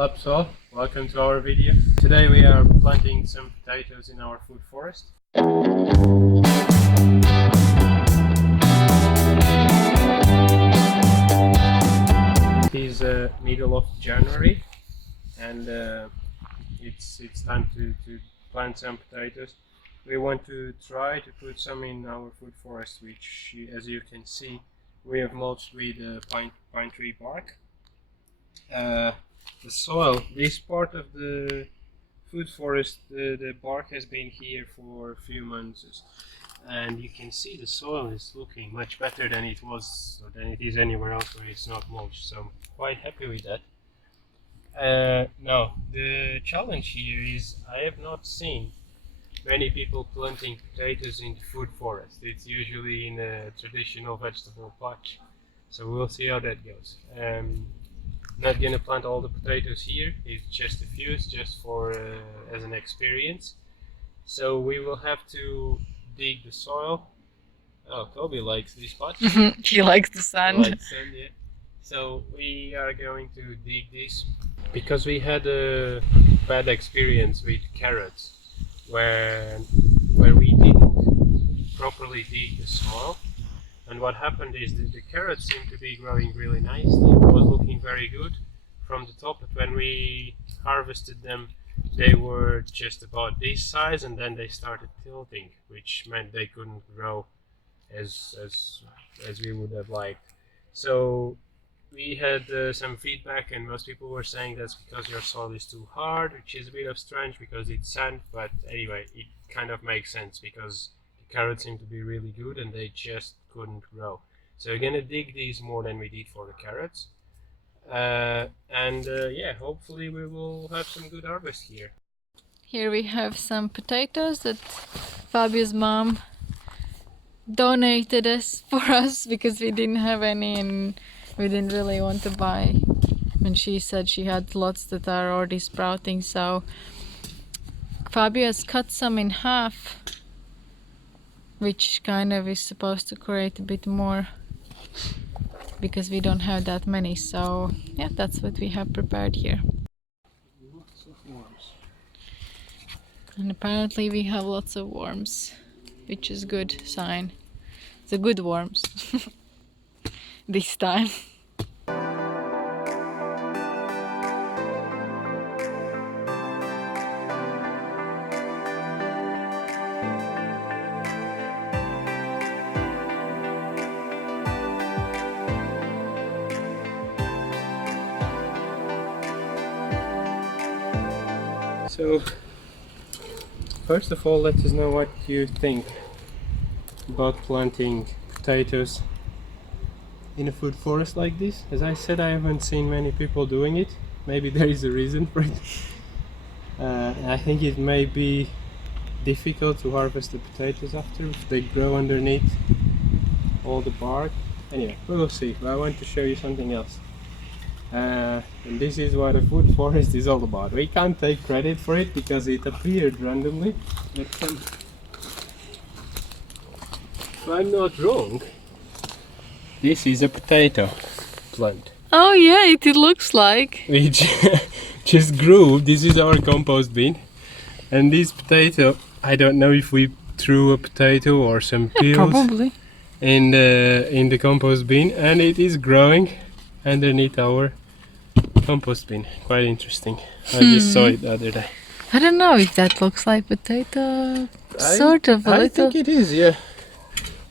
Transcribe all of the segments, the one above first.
What's up? Welcome to our video. Today we are planting some potatoes in our food forest. It is middle of January and it's time to plant some potatoes. We want to try to put some in our food forest, which, as you can see, we have mulched with pine tree bark. The soil, this part of the food forest, the bark has been here for a few months, and you can see the soil is looking much better than it was, or than it is anywhere else where it's not mulched. So I'm quite happy with that. Now the challenge here is I have not seen many people planting potatoes in the food forest. It's usually in a traditional vegetable patch, so we'll see how that goes. Not gonna plant all the potatoes here, it's just a few, it's just for as an experience. So we will have to dig the soil. Oh, Kobe likes this patch. He likes the sand. He likes sand, yeah. So we are going to dig this because we had a bad experience with carrots where we didn't properly dig the soil. And what happened is that the carrots seemed to be growing really nicely. It was looking very good from the top, but when we harvested them, they were just about this size, and then they started tilting, which meant they couldn't grow as we would have liked. So we had some feedback, and most people were saying that's because your soil is too hard, which is a bit of strange because it's sand. But anyway, it kind of makes sense because the carrots seem to be really good and they just couldn't grow. So we're gonna dig these more than we did for the carrots, and yeah, hopefully we will have some good harvest here. Here we have some potatoes that Fabio's mom donated us for us because we didn't have any and we didn't really want to buy. And she said she had lots that are already sprouting, so Fabio has cut some in half, which kind of is supposed to create a bit more because we don't have that many. So yeah, that's what we have prepared here. Lots of worms. And apparently we have lots of worms, which is good sign. The good worms this time. So, first of all, let us know what you think about planting potatoes in a food forest like this. As I said, I haven't seen many people doing it. Maybe there is a reason for it. I think it may be difficult to harvest the potatoes after if they grow underneath all the bark. Anyway, we will see. But I want to show you something else. And this is what a food forest is all about. We can't take credit for it because it appeared randomly, but if I'm not wrong, this is a potato plant. Oh yeah, it looks like. Which just grew. This is our compost bin, and this potato, I don't know if we threw a potato or some peels Probably. in the compost bin, and it is growing underneath our compost bin. Quite interesting. I just saw it the other day. I don't know if that looks like potato. Sort of a I little. think it is, yeah.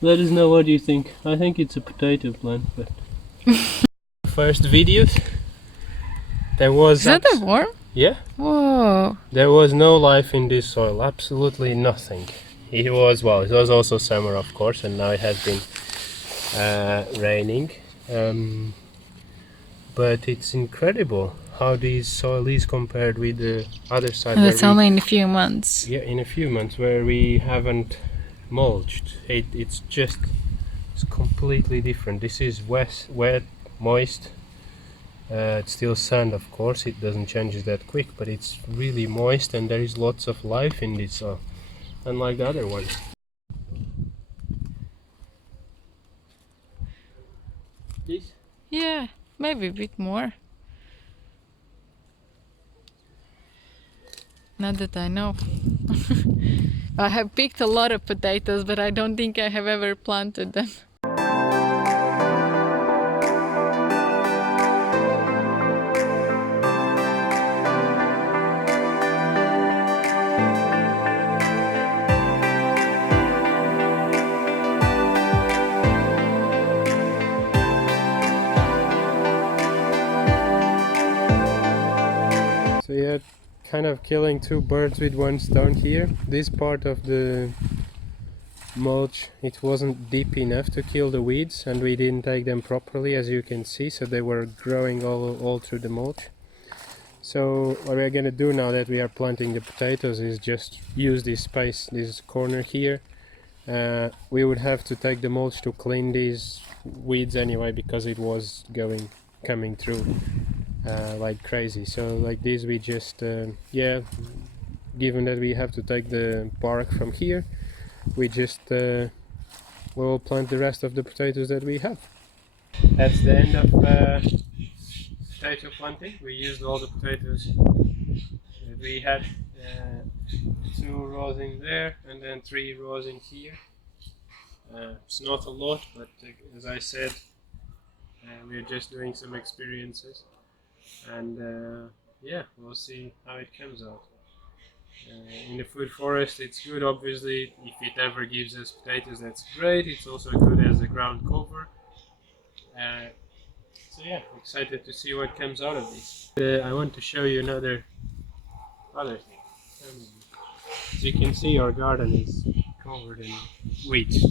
Let us know what you think. I think it's a potato plant, but first videos there was Is that a worm? yeah, Whoa. there was no life in this soil, absolutely nothing. It was also summer, of course, and now it has been raining. But it's incredible how this soil is compared with the other side. And it's only in a few months. Yeah, in a few months where we haven't mulched. It's completely different. This is wet, moist. It's still sand, of course. It doesn't change that quick, but it's really moist and there is lots of life in this soil, unlike the other one. This? Yeah, maybe a bit more. Not that I know. I have picked a lot of potatoes, but I don't think I have ever planted them. So yeah, kind of killing two birds with one stone here. This part of the mulch, it wasn't deep enough to kill the weeds, and we didn't take them properly, as you can see, so they were growing all through the mulch. So what we're gonna do now that we are planting the potatoes is just use this space, this corner here. We would have to take the mulch to clean these weeds anyway, because it was coming through like crazy. So like this, we just yeah, given that we have to take the bark from here, we just will plant the rest of the potatoes that we have. That's the end of potato planting. We used all the potatoes. We had 2 rows in there and then 3 rows in here. It's not a lot, but as I said, we're just doing some experiences, and yeah, we'll see how it comes out. In the food forest, it's good, obviously. If it ever gives us potatoes, that's great. It's also good as a ground cover. So yeah, excited to see what comes out of this. I want to show you another thing. As you can see, our garden is covered in weeds.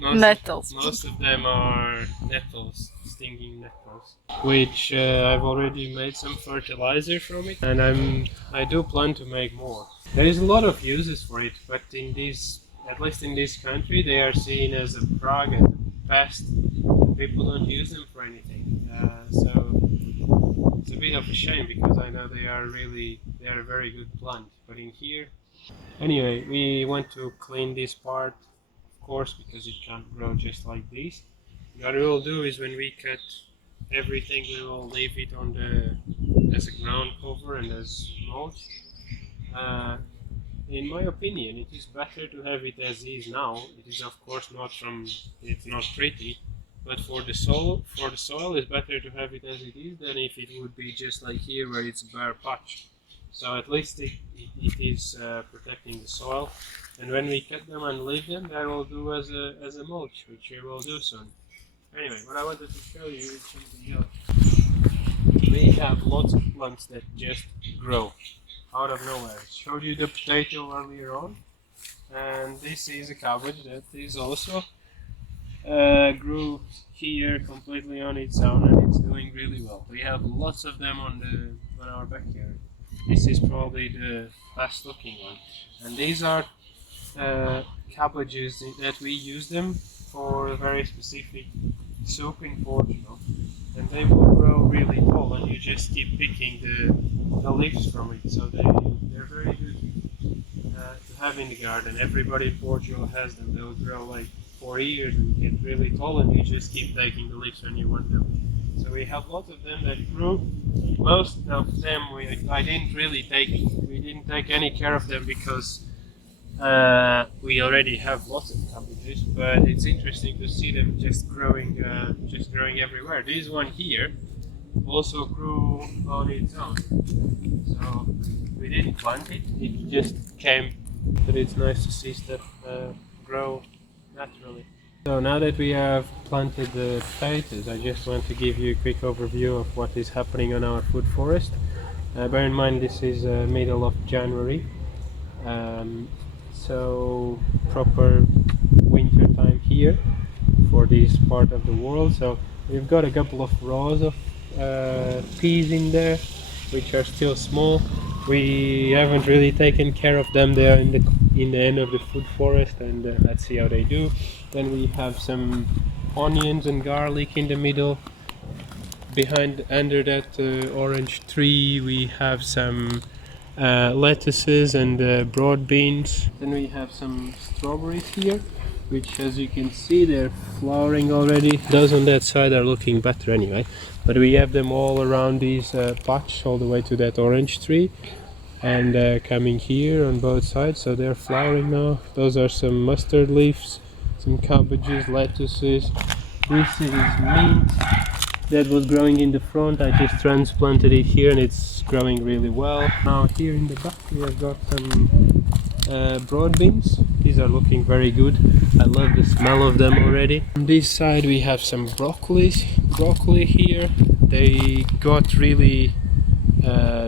Nettles. Most of them are nettles, stinging nettles, which I've already made some fertilizer from it, and I do plan to make more. There is a lot of uses for it, but at least in this country, they are seen as a prague, as a pest. People don't use them for anything, so it's a bit of a shame, because I know they are a very good plant. But in here, anyway, we want to clean this part, of course, because it can't grow just like this. What we will do is, when we cut everything, we will leave it as a ground cover and as mulch. In my opinion, it is better to have it as is now. It is, of course, it's not pretty, but for the soil, it's better to have it as it is than if it would be just like here, where it's a bare patch. So at least it is protecting the soil. And when we cut them and leave them, that will do as a mulch, which we will do soon. Anyway, what I wanted to show you is something else. We have lots of plants that just grow out of nowhere. I showed you the potato earlier on, and this is a cabbage that is also grew here completely on its own, and it's doing really well. We have lots of them on our backyard. This is probably the best looking one, and these are cabbages that we use them for a very specific soup in Portugal, and they will grow really tall, and you just keep picking the leaves from it. So they're very good to have in the garden. Everybody in Portugal has them. They'll grow like 4 years and get really tall, and you just keep taking the leaves when you want them. So we have lots of them that grew. Most of them I didn't really take. We didn't take any care of them, because we already have lots of cabbages. But it's interesting to see them just growing everywhere. This one here also grew on its own. So we didn't plant it; it just came. But it's nice to see stuff grow naturally. So now that we have planted the potatoes, I just want to give you a quick overview of what is happening on our food forest. Bear in mind, this is middle of January, so proper winter time here for this part of the world. So we've got a couple of rows of peas in there, which are still small. We haven't really taken care of them. They are in the end of the food forest, and let's see how they do. Then we have some onions and garlic in the middle. Under that orange tree, we have some lettuces and broad beans. Then we have some strawberries here, which, as you can see, they're flowering already. Those on that side are looking better anyway. But we have them all around these patch, all the way to that orange tree. and coming here on both sides, so they're flowering now. Those are some mustard leaves, some cabbages, lettuces. This is mint that was growing in the front. I just transplanted it here and it's growing really well. Now here in the back we have got some broad beans. These are looking very good. I love the smell of them already. On this side we have some broccoli here. They got really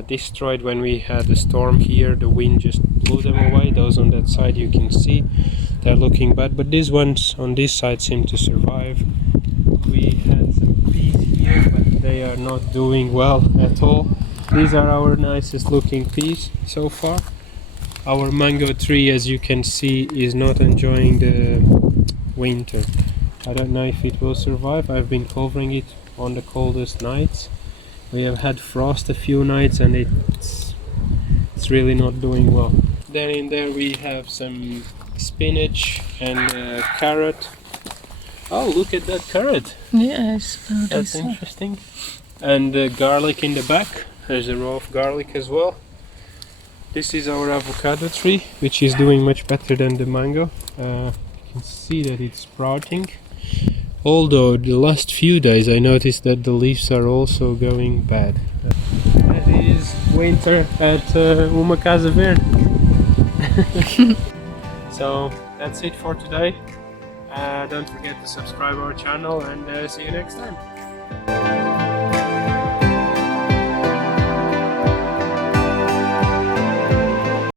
destroyed when we had a storm here. The wind just blew them away. Those on that side you can see they're looking bad, but these ones on this side seem to survive. We had some peas here, but they are not doing well at all. These are our nicest looking peas so far. Our mango tree, as you can see, is not enjoying the winter. I don't know if it will survive. I've been covering it on the coldest nights. We have had frost a few nights and it's really not doing well. Then in there we have some spinach and carrot. Oh, look at that carrot! Yes, That's interesting. And garlic in the back. There's a row of garlic as well. This is our avocado tree, which is doing much better than the mango. You can see that it's sprouting. Although the last few days I noticed that the leaves are also going bad. That is winter at Uma Casa Verde. So that's it for today. Don't forget to subscribe our channel and see you next time.